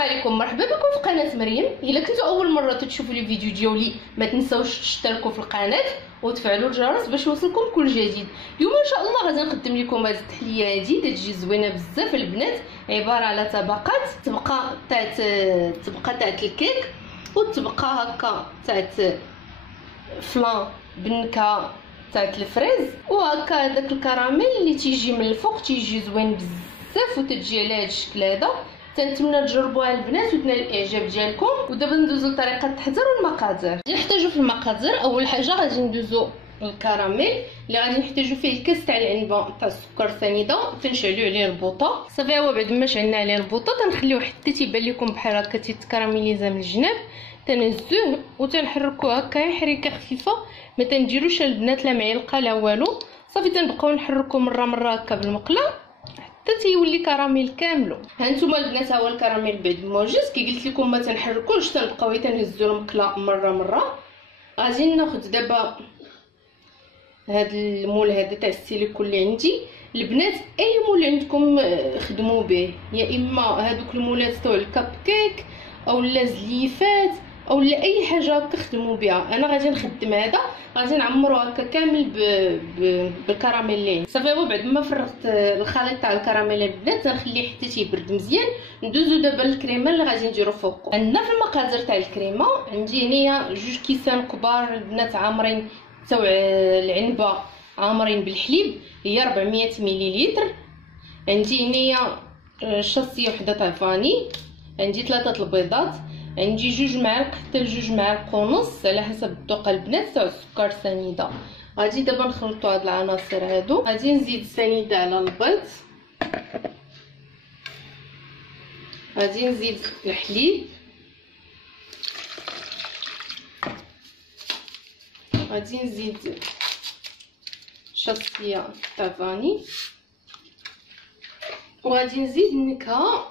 عليكم، مرحبا بكم في قناه مريم. الا كنتوا اول مره تشوفوا لي فيديو ديالي ما تنساوش تشتركوا في القناه وتفعلوا الجرس باش يوصلكم كل جديد. اليوم ان شاء الله غادي نقدم لكم هذه التحليه هذه تجي زوينه بزاف البنات، عباره على طبقات، تبقى تاعت الكيك وتبقى هكا تاعت فلان بالنكهه تاعت الفريز، وهكا داك الكراميل اللي تيجي من الفوق تيجي زوين بزاف وتجي على هذا الشكل هذا. تنتمنى تجربوها البنات وتنال الاعجاب ديالكم. ودابا ندوزو لطريقه التحضير والمقادير. غادي نحتاجو في المقادير اول حاجه غادي ندوزو الكراميل اللي غادي نحتاجو فيه الكاس تاع العنبه تاع السكر سنيده، تنشعلو عليه البوطه. صافي هو بعد ما شعلنا عليه البوطه تنخليوه حتى تيبان لكم بحال هكا تيتكراميليزا من الجناب، تنهزوه وتنحركوه هكا حركه خفيفه، ما تنديروش البنات لا معلقه لا والو. صافي تنبقاو نحركو مره هكا بالمقله حتى تيولي كراميل كاملو. هانتوما البنات ها هو الكراميل بعد ما وجد كي قلت لكم ما تنحركوش، تنبقاو تنهزو المقله مره. غادي ناخذ دابا هاد المول هذا تاع السيليكون اللي عندي. البنات اي مول عندكم خدموا به، يا اما هادوك المولات تاع الكب كيك او لا زليفات او لا اي حاجه هكا خدموا بها. انا غادي نخدم هذا، غادي نعمرو هكا كامل بالكراميل اللي صافي. هو بعد ما فرغت الخليط تاع الكراميل البنات تنخليه حتى تيبرد مزيان. ندوزو دابا للكريمه اللي غادي نديرو فوقو. عندنا في المقادير تاع الكريمه عندي هنايا 2 كيسان كبار البنات عامرين تاع العنبه عامرين بالحليب، هي 400 مليلتر. عندي هنايا شاصيه وحده تاع فاني، عندي 3 البيضات، عندي 2 معالق حتى 2 معالق ونص على حسب الذوق البنات تاع السكر سنيده. غادي دابا نخلطو هاد العناصر هادو. غادي نزيد السنيده على البيض، غادي نزيد الحليب، غادي نزيد شاصيه تاع فاني، وغادي نزيد النكهه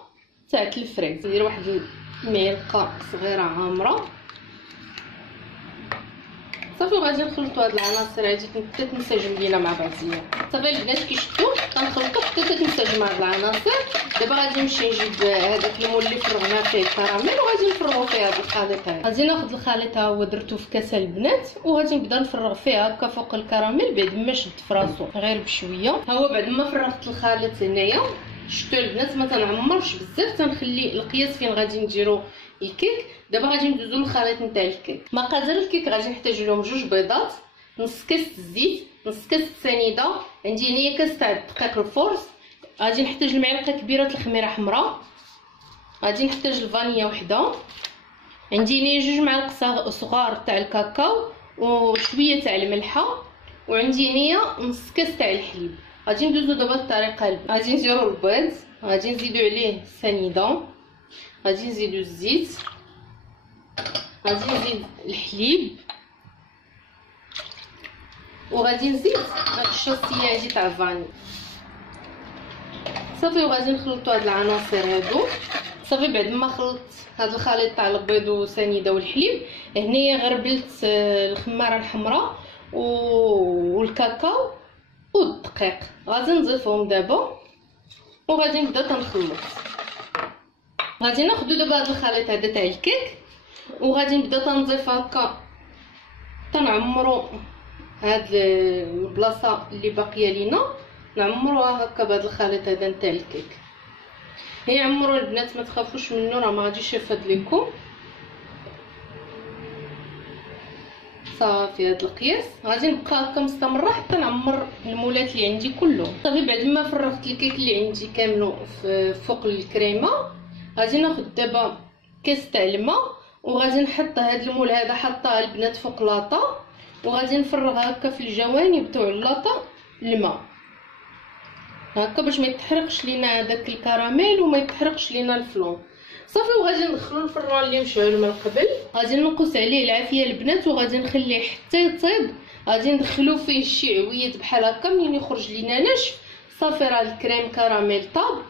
تاع الفريز. ندير واحد معلقه صغيره عامره. صافي وغادي نخلطوا هاد العناصر هادي حتى تنسجم لينا مع بعضيها. صافي البنات كيشدوا كنخلطوا حتى تنسجم هاد العناصر. دابا غادي نمشي نجيب هذاك المول اللي فرغنا فيه الكراميل وغادي نفرغوا فيه هاد الخليط هذا. غادي ناخذ الخليط ها هو درتو في كاس البنات وغادي نبدا نفرغ فيه هكا فوق الكراميل بعد ما شد فراسو غير بشويه. ها هو بعد ما فرغت الخليط هنايا شفتوا البنات ما تنعمرش بزاف، تنخلي القياس فين غادي نديرو الكيك. دابا غادي ندوزو للخليط نتاع الكيك. مقادير الكيك غادي نحتاج لهم 2 بيضات، نص كاس الزيت، نص كاس السنيده، عندي هنايا كاس تاع الدقيق الفورس، غادي نحتاج المعلقه كبيره الخميره حمراء، غادي نحتاج الفانيا وحده، عندي هنايا 2 معالق صغار تاع الكاكاو وشويه تاع الملحه، وعندي هنايا نص كاس تاع الحليب. غادي ندوزو دابا الطريقه. غادي نديرو البيض، غادي نزيدو عليه السنيده، غادي نزيدو الزيت، غادي نزيد الحليب، وغادي نزيد الشاصيه هادي تاع فاني. صافي وغادي نخلطوا هاد العناصر هادو. صافي بعد ما خلطت هاد الخليط تاع البيض والسنيده والحليب، هنايا غربلت الخماره الحمراء والكاكاو والدقيق، غادي نضيفهم دابا وغادي نبدا تنخلط. غادي ناخذ دابا هذا الخليط هذا تاع الكيك وغادي نبدا تنضيف هكا، تنعمرو هاد البلاصه اللي باقيه لينا نعمروها هكا بهذا الخليط هذا نتاع الكيك. هي عمرو البنات ما تخافوش منه، راه ما غاديش يفاد لكم. صافي هاد القياس غادي نبقى هكا مستمره حتى نعمر المولات اللي عندي كلهم. صافي بعد ما فرغت الكيك اللي عندي كاملو فوق الكريمه، غادي ناخذ دابا كاس تاع الماء وغادي نحط هاد المول هذا حطاه البنات فوق لاطه، وغادي نفرغ هكا في الجوانب تاع اللاطه الماء هكا باش ما يتحرقش لينا داك الكراميل وما يتحرقش لينا الفلون. صافي وغادي ندخلو الفران اللي مشعل من قبل، غادي ننقص عليه العافيه البنات وغادي نخليه حتى يطيب. غادي ندخلو فيه شي عويد بحال هكا، منين يخرج لينا ناشف صافي راه الكريم كراميل طاب.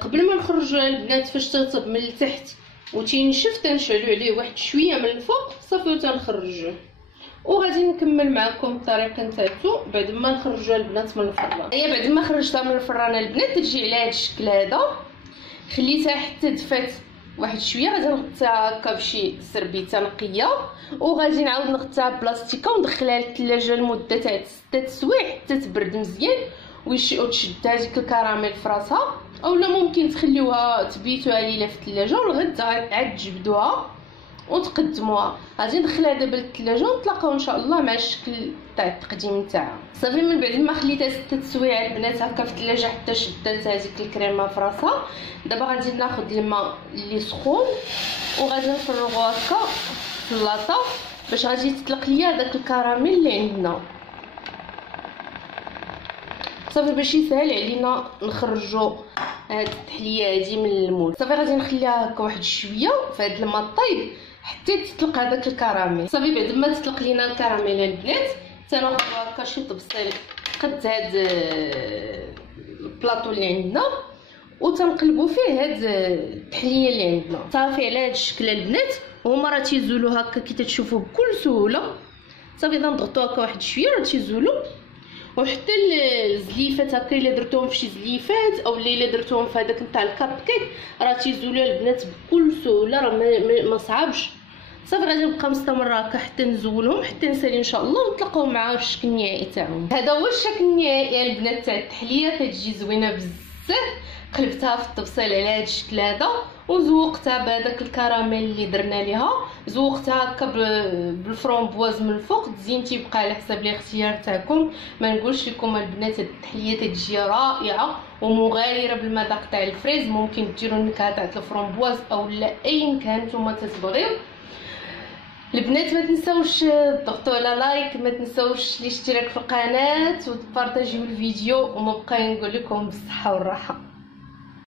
قبل ما نخرجوا البنات فاش تطيب من التحت وتينشف تنشعلو عليه واحد شويه من الفوق صافي وتنخرجوه. وغادي نكمل معكم الطريقه نتاعو بعد ما نخرجوا البنات من الفران. هي بعد ما خرجتها من الفران البنات تجي على هذا الشكل هذا. خليتها حتى دفات واحد شويه. غادي نغطيها هكا بشي سربيته نقيه، وغادي نعاود نغطيها بلاستيكه وندخلها للثلاجه لمده تاع 6 سوايع حتى تبرد مزيان وتشد هذيك الكراميل في راسها. اولا ممكن تخليوها تبيتوها ليله في الثلاجه والغد عاد تجبدوها وتقدموها. غادي ندخلها دابا للثلاجه ونتلاقاو ان شاء الله مع الشكل تاع التقديم تاعها. صافي من بعد ما خليتها 6 سوايع البنات هكا في الثلاجه حتى شدات هذيك الكريمه في راسها، دابا غادي ناخذ الماء اللي سخون وغادي نفرغو هكا في اللاطه باش غادي تطلق ليا داك الكراميل اللي عندنا. صافي باش يسهل علينا نخرجوا هاد التحليه هادي من المول. صافي غادي نخليها هكا واحد شويه في هاد الماء الطايب حتى تطلق هذاك الكراميل. صافي بعد ما تطلق لينا الكراميل البنات تناخذ هكا شي طبسيل قد هاد البلاطو اللي عندنا وتنقلبوا فيه هاد التحليه اللي عندنا. صافي على هاد الشكل البنات هما راه تيزولوا هكا كي تشوفوا بكل سهوله. صافي اذا نضغطوا هكا واحد شويه راه تيزولوا. وحتى الزليفات هكا الا درتوهم في شي زليفات او الا درتوهم في هذاك نتاع الكاب كيك راه تيزولوا البنات بكل سهوله، راه ما صعبش. صافي غادي نبقى مستمره هكا حتى نزولهم حتى نسالي ان شاء الله ونتلاقاو مع الشكل النهائي تاعهم. هذا هو الشكل النهائي البنات تاع التحليه، كتجي زوينه بزاف. قلبتها في الطبسيل على هذا الشكل هذا وزوقتها بهذاك الكراميل اللي درنا ليها، زوقتها هكا بالفرامبواز من الفوق. تزينتي بقى على حسب الاختيار تاعكم. ما نقولش لكم البنات التحليه تجي رائعه ومغايره بالمذاق تاع الفريز. ممكن ديروا النكهه تاع الفرامبواز او لا اي نكهه نتوما تتبغيو. البنات ما تنساوش تضغطوا على لايك، ما تنساوش الاشتراك في القناه وتبارطاجيو الفيديو، وما بقى نقول لكم بالصحه والراحه.